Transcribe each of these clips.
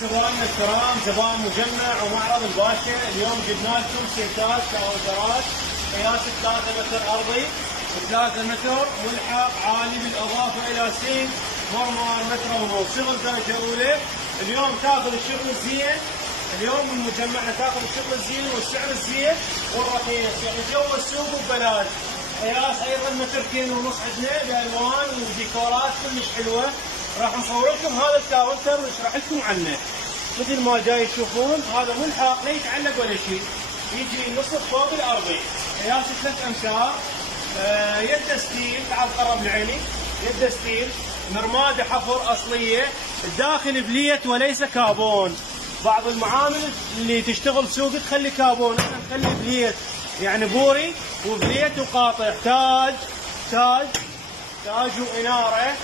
زبائننا الكرام، زبائن مجمع ومعرض الباشا. اليوم جبنا لكم سيتات كاونترات قياس 3 متر ارضي و3 متر ملحق عالي، بالاضافه الى سين مرمر متر ونص، شغل درجه اولى. اليوم تاخذ الشغل الزين، اليوم من مجمعنا تاخذ الشغل الزين والسعر الزين والرخيص، يعني جو السوق ببلاش. قياس ايضا مترين ونص عندنا بالوان وديكورات كلش حلوه. راح نصور لكم هذا الكاونتر ونشرح لكم عنه. مثل ما جاي تشوفون هذا ملحق لا يتعلق ولا شيء، يجي نصف فوق الارضي، قياس 3 امتار. يده ستيل، تعال قرب لعيني، يده ستيل، مرماده حفر اصليه، الداخل بليت وليس كابون. بعض المعامل اللي تشتغل سوق تخلي كابون، احنا نخلي بليت، يعني بوري وبليت وقاطع. تاج واناره،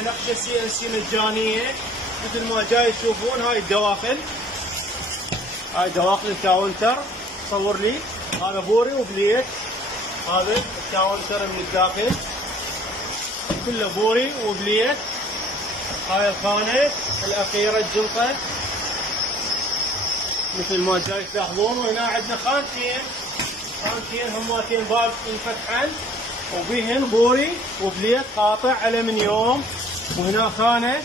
نقشه CNC مجانيه مثل ما جاي تشوفون. هاي الدواخل، هاي دواخل الكاونتر. صور لي، هذا بوري وبليت، هذا الكاونتر من الداخل كله بوري وبليت. هاي الخانه الاخيره الجلطه مثل ما جاي تلاحظون. وهنا عندنا خانتين هماتين باب ينفتحن وبيهن بوري وبليت قاطع الومنيوم. وهنا خانه